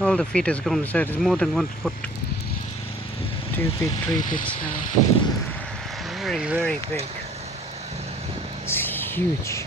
All the feet has gone inside. It's more than 1 foot. 2 feet, 3 feet now. Very, very big. It's huge.